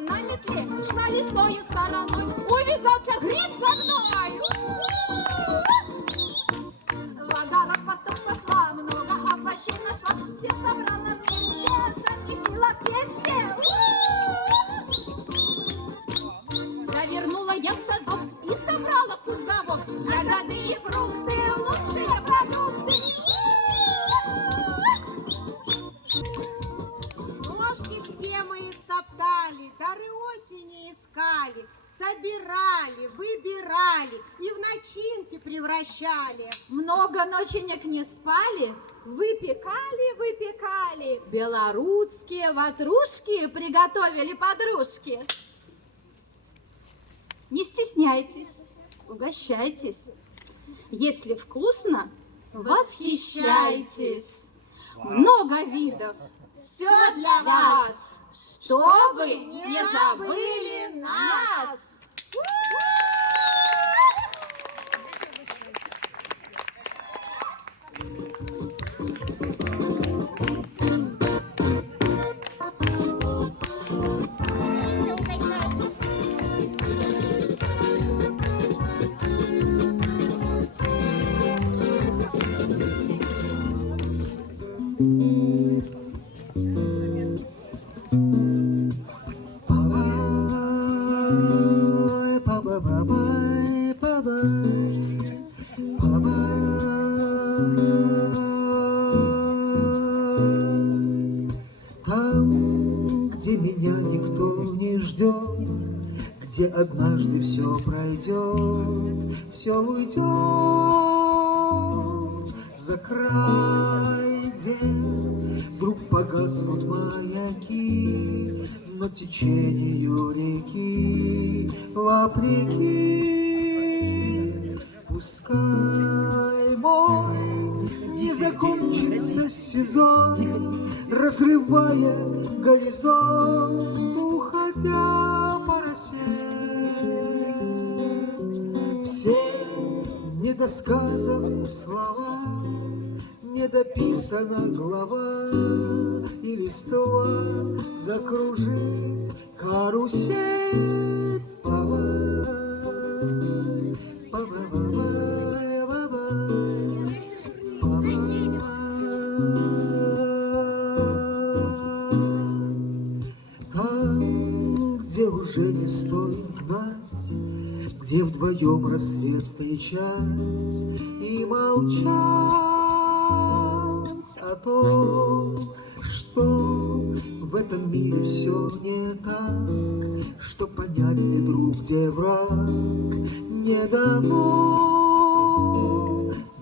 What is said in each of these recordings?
на метле, шла лесною стороной, увязался гриб за мной. В огород потом пошла, много овощей нашла, все собрала вместе, замесила в тесте. Завернула я в садок и собрала кузовок, ягоды и фрукты, лучшие продукты. Ножки все мы истоптали, дары осени искали, собирали, выбирали и в начинки превращали. Много ноченек не спали, выпекали, белорусские ватрушки приготовили подружки. Не стесняйтесь, угощайтесь. Если вкусно, восхищайтесь. Много видов, все для вас, чтобы не забыли нас. Там, где меня никто не ждет, где однажды все пройдет, все уйдет за край, где вдруг погаснут маяки, но течению реки вопреки. Пускай мой не закончится сезон, разрывая горизонт, уходя по росе. Все недосказанные слова, недописана глава, и листва закружит карусель. Там, где уже не стоит гнать, где вдвоем рассвет встречать и молчать о том, что в этом мире все не так, что понять, где друг, где враг, не дано.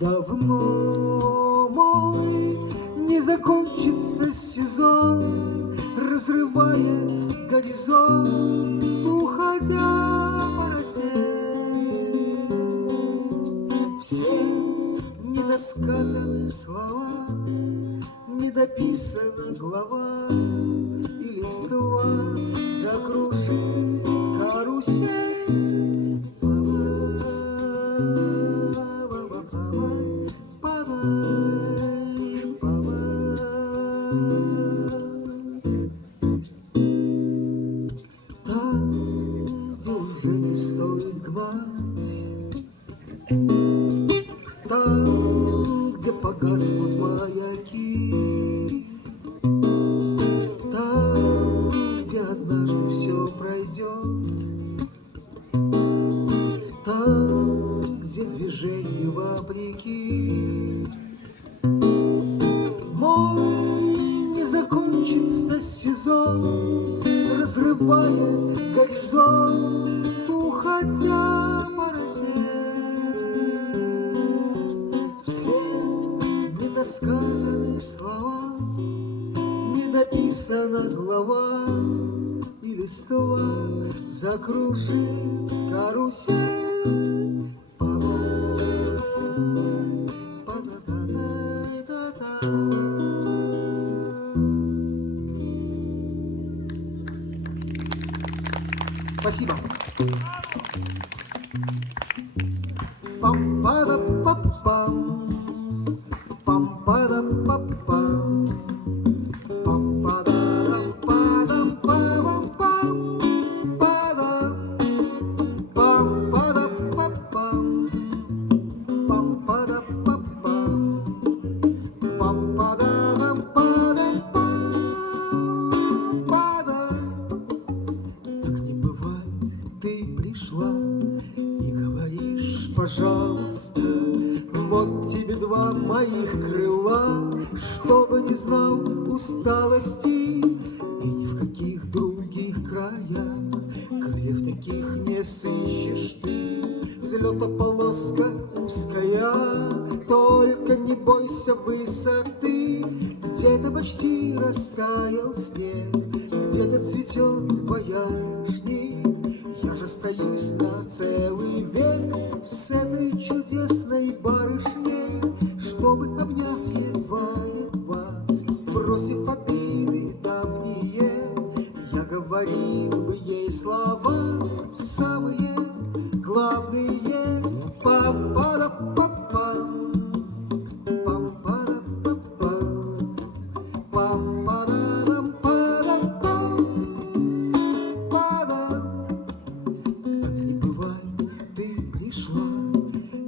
Давно мой не закончится сезон, разрывая горизонт, уходя по росе. Все недосказанные слова, недописана глава, и листва закружит карусель. Там, где уже не стоит гнать, там, где погаснут маяки, там, где однажды все пройдет, там, где движение вопреки. Мой не закончится сезон, разрывая горизонт, уходя по росе. Все недосказанные слова, недописана глава, и листва закружит карусель. Спасибо. Пам-пара-пап-пам, пам-пара-пап-пам, пам-пара-пам-пам-пам-пам. пожалуйста, вот тебе два моих крыла, чтобы не знал усталости и ни в каких других краях крыльев таких не сыщешь ты. Взлета-полоска узкая, только не бойся высоты. Где-то почти растаял снег, где-то цветет боярышник. Я же остаюсь на целый век с этой чудесной барышней, чтобы, обняв едва-едва, бросив обиды давние, я говорил бы ей слова самые главные. Пам-пара-па-пам, пам-пара-па-пам, пам-пара-рам-пара-пам, пара. Так не бывает, ты пришла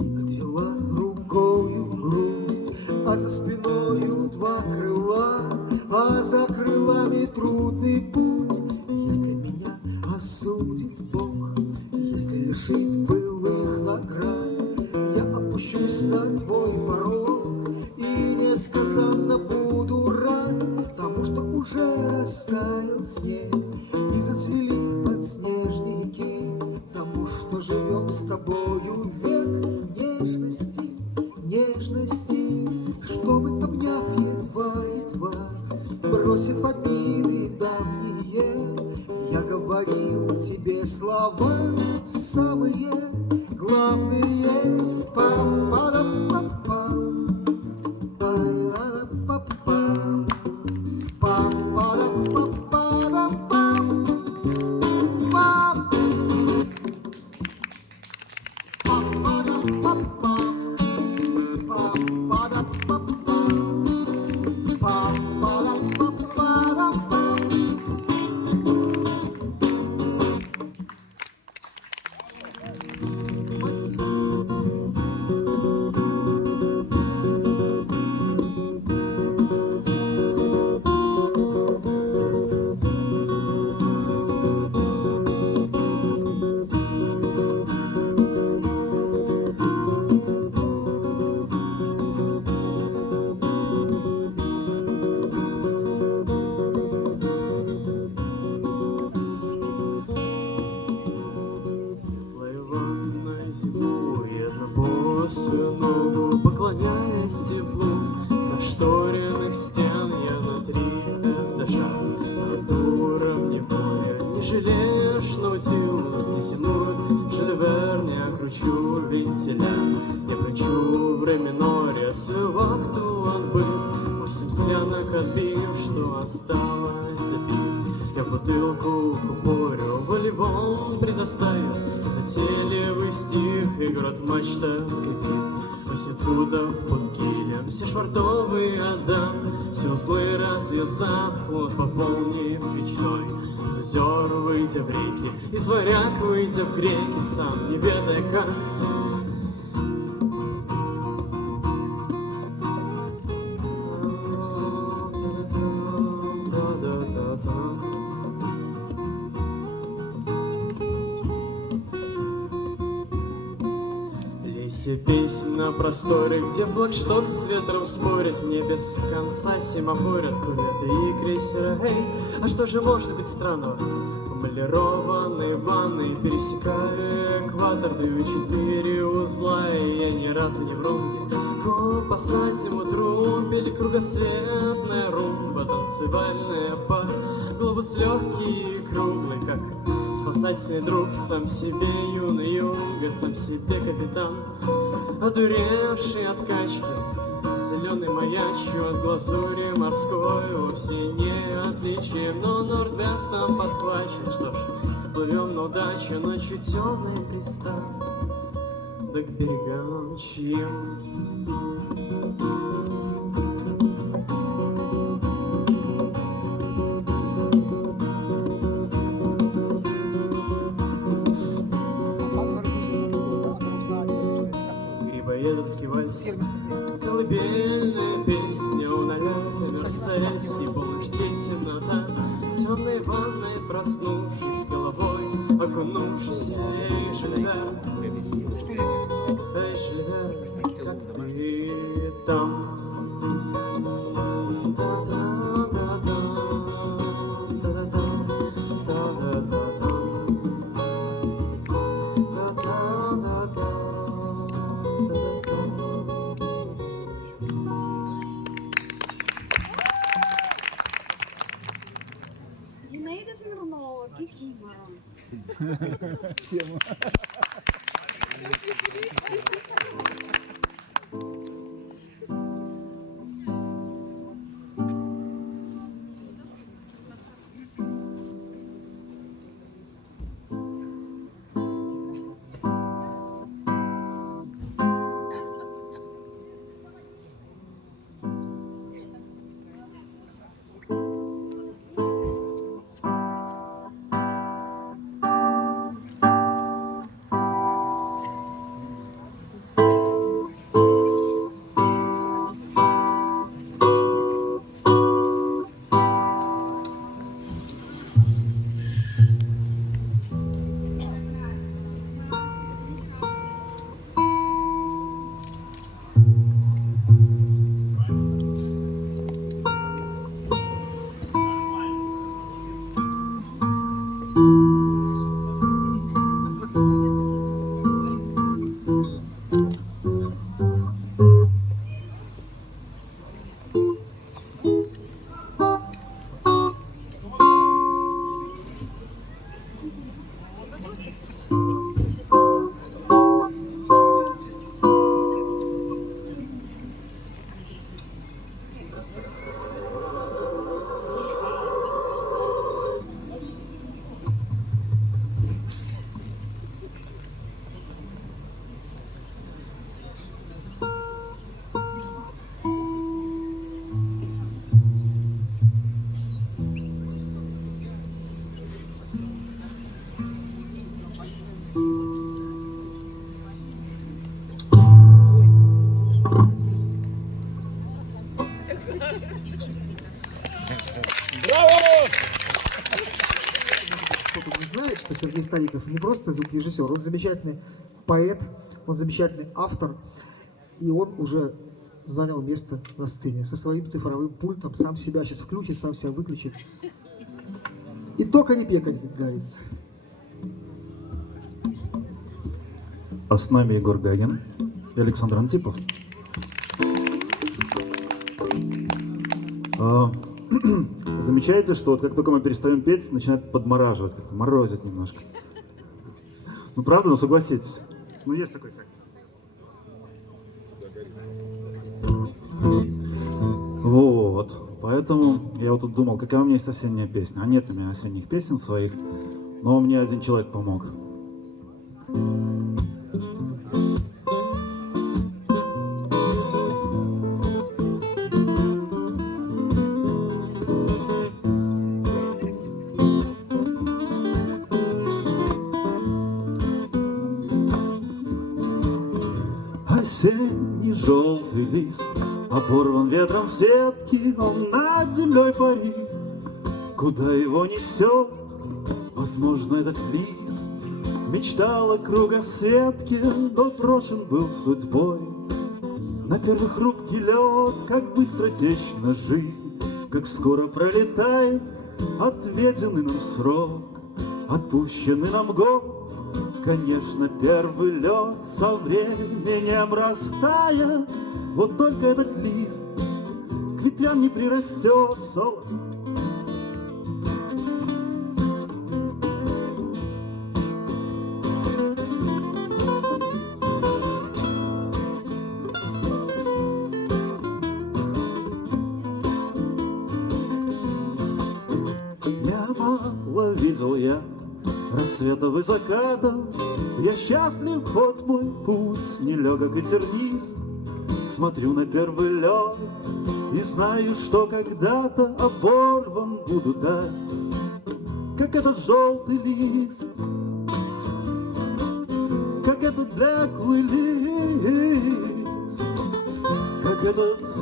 и отвела рукою грусть, а за спиною два крыла, а за крылами трудный путь. Если меня осудит Бог, если лишит былых наград, я опущусь на твой порог и несказанно буду рад тому, что уже растаял снег и зацвели подснежники, тому, что живем с тобою век нежности, нежности, чтобы, обняв едва-едва, бросив обиды давние, я говорил тебе слова самые главные. Пам-пам-пам-пам, пам-пам-пам, пам-пам-пам-пам, пам. Ногу, поклоняясь теплу зашторенных стен, я на 3 этажа над уровнем моря. Не жалеешь, Наутилус не зимует, Жюль Верн, я кручу вентиля, я кручу в ре миноре свою вахту отбыв, 8 склянок отбив, что осталось допив. Я бутылку купорю, волейбол предоставив, затейливый стих, и грот-мачта скрипит. 8 футов под килем, все швартовые отдав, все узлы развязав, флот пополнив речной. Из озер выйдя в реки, из варяг выйдя в греки, сам не ведая как. Лейся песнь на просторе, где флагшток с ветром спорит, мне без конца семафорят куветы и крейсеры. Эй, а что же может быть странного? Полированные ванны, пересекаю экватор, даю 4 узла, и я ни разу не вру. По сасиму трумпели кругосветная румба, танцевальная пар, глобус легкий и круглый, как спасательный друг, сам себе юный юнга, сам себе капитан, одуревший от качки, зеленый маячью от глазури морской, вовсе не отличием, но Нордвест нам подхвачен. Что ж, плывем на удачу, ночью темный пристав, да к берегам чьим. Грибоедовский вальс, колыбельная песня, уноля замерзаясь, и полночь темнота, темной ванной проснувшись головой, окунувшись и живя. Эй, живет, как ты там. Зинаида Смирнова, Кикимора. Кто-то не знает, что Сергей Стариков не просто звукорежиссер, он замечательный поэт, он замечательный автор, и он уже занял место на сцене со своим цифровым пультом, сам себя сейчас включит, сам себя выключит. И только не пекарь, как говорится. А с нами Егор Гагин и Александр Антипов. Замечаете, что вот как только мы перестаем петь, начинает подмораживать, как-то морозит немножко. Ну правда, ну согласитесь. Ну есть такой факт. Вот. Поэтому я вот тут думал, какая у меня есть осенняя песня. А нет у меня осенних песен своих, но мне один человек помог. Осенний желтый лист оборван ветром в сетки, он над землей парит. Куда его несет, возможно, этот лист мечтал о кругосветке, но брошен был судьбой. На первый хрупкий лед, как быстро течна жизнь, как скоро пролетает отведенный нам срок, отпущенный нам год. Конечно, первый лед со временем растает, вот только этот лист к ветвям не прирастет. Немало видел я рассветов и закатов, я счастлив, хоть мой путь нелегок и тернист. Смотрю на первый лед и знаю, что когда-то оборван буду так, как этот желтый лист, как этот блеклый лист, как этот лист.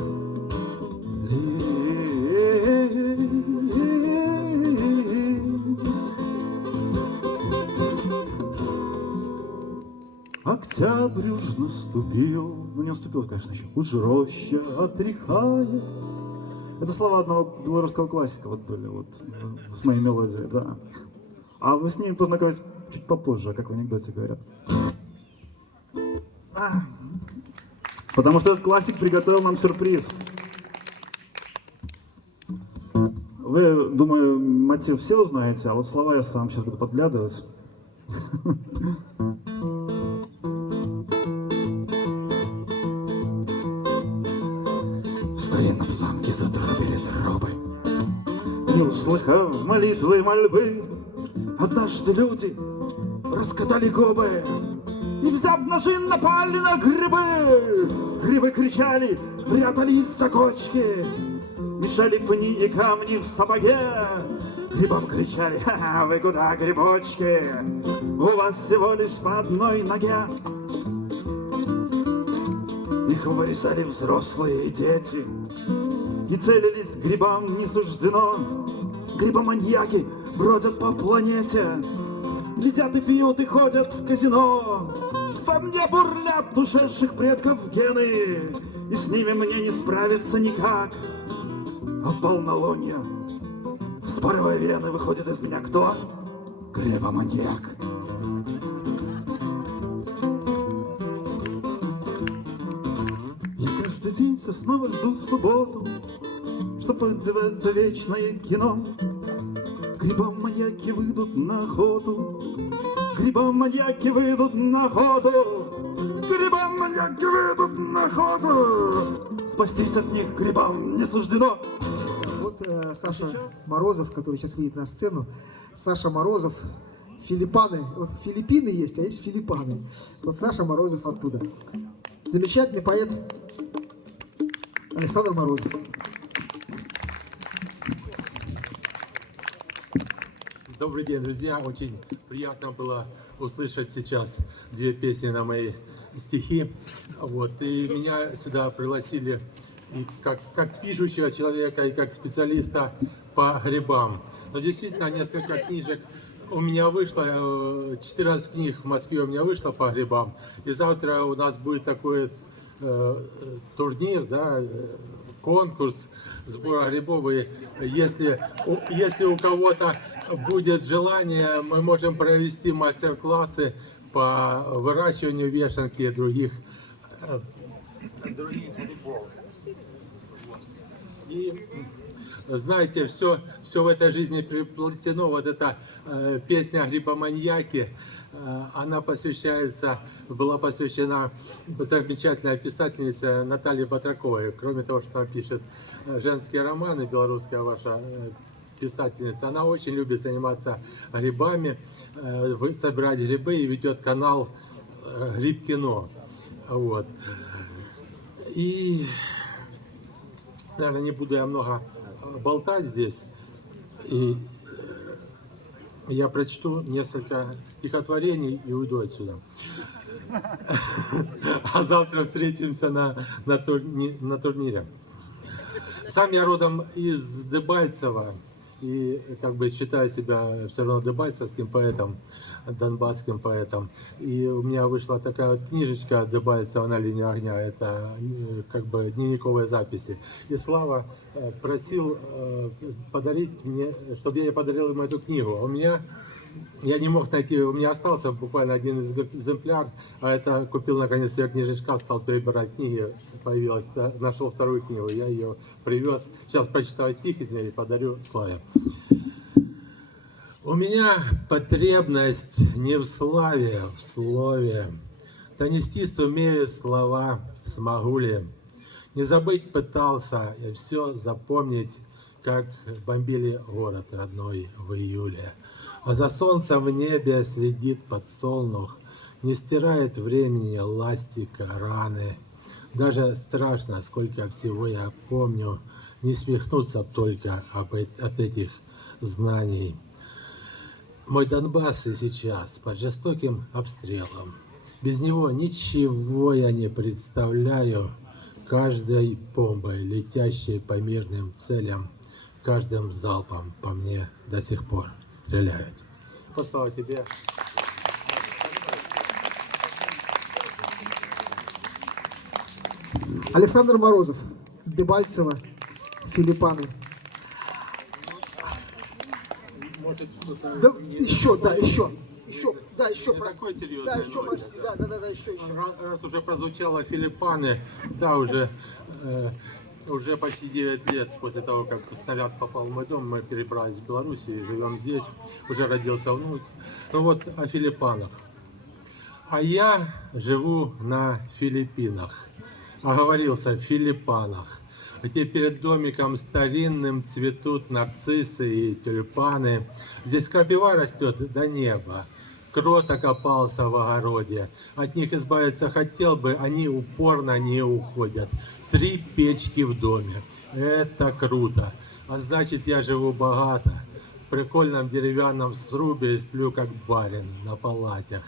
Октябрь уж наступил, ну не наступил, конечно, еще. Уж роща отряхает. Это слова одного белорусского классика вот были, вот с моей мелодией, да. А вы с ним познакомитесь чуть попозже, как в анекдоте говорят. Потому что этот классик приготовил нам сюрприз. Вы, думаю, мотив все узнаете, а вот слова я сам сейчас буду подглядывать. В старинном замке затрубили трубы, не услыхав молитвы и мольбы, однажды люди раскатали губы и, взяв ножи, напали на грибы. Грибы кричали, прятались за кочки, мешали пни и камни в сапоге. Грибам кричали: ха-ха, вы куда, грибочки? У вас всего лишь по одной ноге. Их вырезали взрослые и дети, и целились грибам не суждено. Грибоманьяки бродят по планете, едят и пьют и ходят в казино. Во мне бурлят ушедших предков гены, и с ними мне не справиться никак. А в полнолуние, вспарывая вены, выходит из меня кто? Грибоманьяк. Я каждый день снова жду субботу, чтоб подивиться вечное кино. Грибоманьяки выйдут на охоту, грибоманьяки выйдут на охоту, грибоманьяки выйдут на охоту. Спастись от них грибам не суждено. Вот Саша Морозов, который сейчас выйдет на сцену. Саша Морозов, Филиппаны. Вот Филиппины есть, а есть Филиппаны. Вот Саша Морозов оттуда. Замечательный поэт Александр Морозов. Добрый день, друзья. Очень приятно было услышать сейчас две песни на мои стихи. Вот. И меня сюда пригласили и как пишущего человека, и как специалиста по грибам. Но действительно, несколько книжек у меня вышло, 14 книг в Москве у меня вышло по грибам. И завтра у нас будет такой турнир, да, конкурс сбора грибов. И если у кого-то будет желание, мы можем провести мастер-классы по выращиванию вешенки и других грибов. И знаете, все в этой жизни приплетено. Вот эта песня о грибоманьяке, она была посвящена замечательной писательнице Наталье Батраковой. Кроме того, что она пишет женские романы, белорусская ваша писательница, она очень любит заниматься грибами, собирать грибы и ведет канал Гриб-кино. Вот. И, наверное, не буду я много болтать здесь. И я прочту несколько стихотворений и уйду отсюда. А завтра встретимся на турнире. Сам я родом из Дебальцева. И как бы считаю себя все равно дебальцевским поэтом, донбасским поэтом. И у меня вышла такая вот книжечка Дебальцева «На линии огня». Это как бы дневниковые записи. И Слава просил подарить мне, чтобы я подарил ему эту книгу. У меня, я не мог найти, у меня остался буквально один экземпляр, а это купил наконец ее книжечка, стал перебирать книги, появилась, нашел вторую книгу, я ее привез. Сейчас прочитаю стих из нее и подарю Славе. У меня потребность не в славе, в слове. Донести сумею слова, смогу ли. Не забыть пытался и все запомнить, как бомбили город родной в июле. А за солнцем в небе следит подсолнух, не стирает времени ластика раны. Даже страшно, сколько всего я помню, не свихнуться только от этих знаний. Мой Донбасс и сейчас под жестоким обстрелом. Без него ничего я не представляю. Каждой бомбой, летящей по мирным целям, каждым залпом по мне до сих пор стреляют. Вот слава тебе. Александр Морозов, Дебальцево, Филиппаны. Может, что-то... Да, еще, да, еще. Да, еще. Не такой серьезной Да, еще ноте. почти, да, еще. Раз уже прозвучало Филиппаны, да, уже почти 9 лет после того, как снаряд попал в мой дом, мы перебрались в Белоруссию и живем здесь. Уже родился внук. Ну вот о Филиппанах. А я живу на Филиппинах. Оговорился, в Филиппанах, где перед домиком старинным цветут нарциссы и тюльпаны. Здесь крапива растет до неба. Крот окопался в огороде. От них избавиться хотел бы, они упорно не уходят. 3 печки в доме. Это круто. А значит, я живу богато. В прикольном деревянном срубе и сплю как барин на палатях.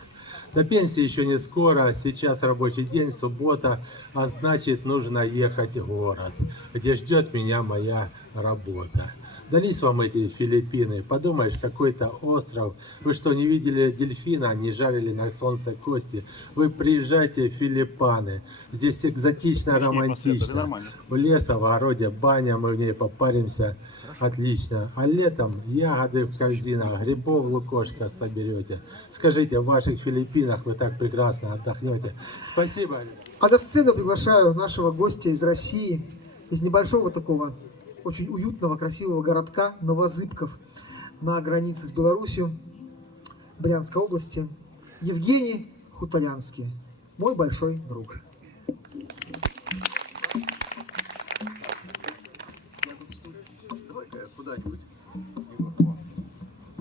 До пенсии еще не скоро, сейчас рабочий день, суббота, а значит, нужно ехать в город, где ждет меня моя работа. Дались вам эти Филиппины, подумаешь, какой-то остров. Вы что, не видели дельфина, не жарили на солнце кости? Вы приезжайте в Филиппаны, здесь экзотично, романтично. В лесу, в огороде, баня, мы в ней попаримся, отлично. А летом ягоды в корзинах, грибов лукошко соберете. Скажите, в ваших Филиппинах вы так прекрасно отдохнете. Спасибо. А на сцену приглашаю нашего гостя из России, из небольшого такого очень уютного, красивого городка Новозыбков на границе с Беларусью, Брянской области, Евгений Хуторянский, мой большой друг. Давай-ка куда-нибудь.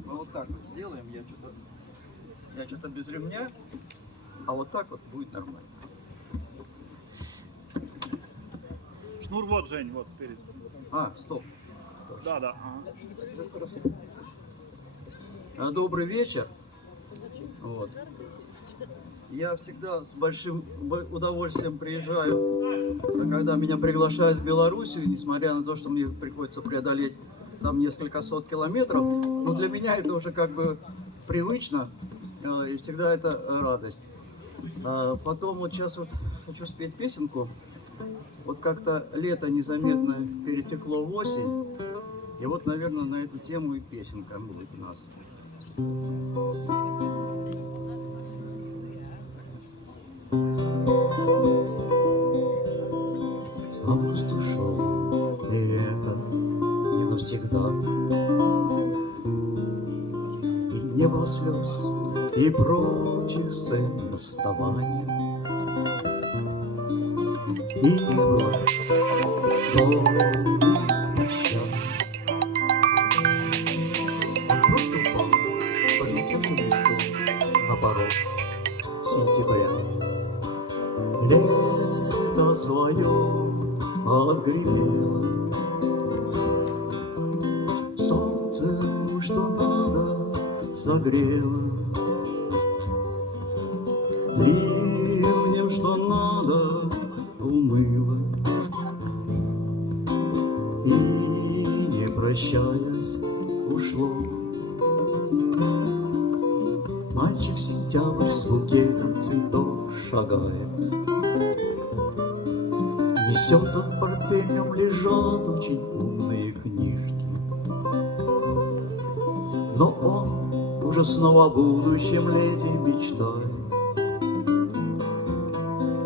Мы вот так вот сделаем. Я что-то без ремня, а вот так вот будет нормально. Шнур вот, Жень, вот спереди. Стоп. Да. Добрый вечер. Вот. Я всегда с большим удовольствием приезжаю, когда меня приглашают в Белоруссию, несмотря на то, что мне приходится преодолеть там несколько сот километров. Но для меня это уже как бы привычно, и всегда это радость. Потом вот сейчас вот хочу спеть песенку. Вот как-то лето незаметно перетекло в осень, и вот, наверное, на эту тему и песенка будет у нас. Август ушел, и это не навсегда. И не было слез, и прочих сцен расставания. И не было долгих прощаний. Он просто упал, пожелтевшим листом на порог сентября. Лето свое отгремело, солнце, что надо, согрело, ливнем, что надо, умыло. И, не прощаясь, ушло. Мальчик сентябрь с букетом цветов шагает. Несет он в портфель, в нем лежат очень умные книжки. Но он уже снова о будущем лете мечтает.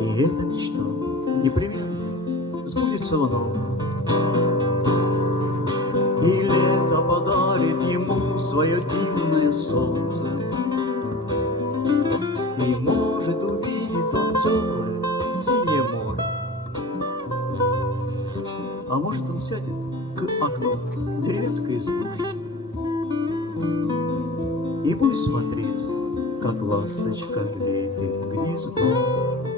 И эта мечта непременно сбудется вновь. И лето подарит ему свое дивное солнце. И может увидит он теплое синее море. А может он сядет к окну деревенской избушки и будет смотреть, как ласточка лепит гнездо.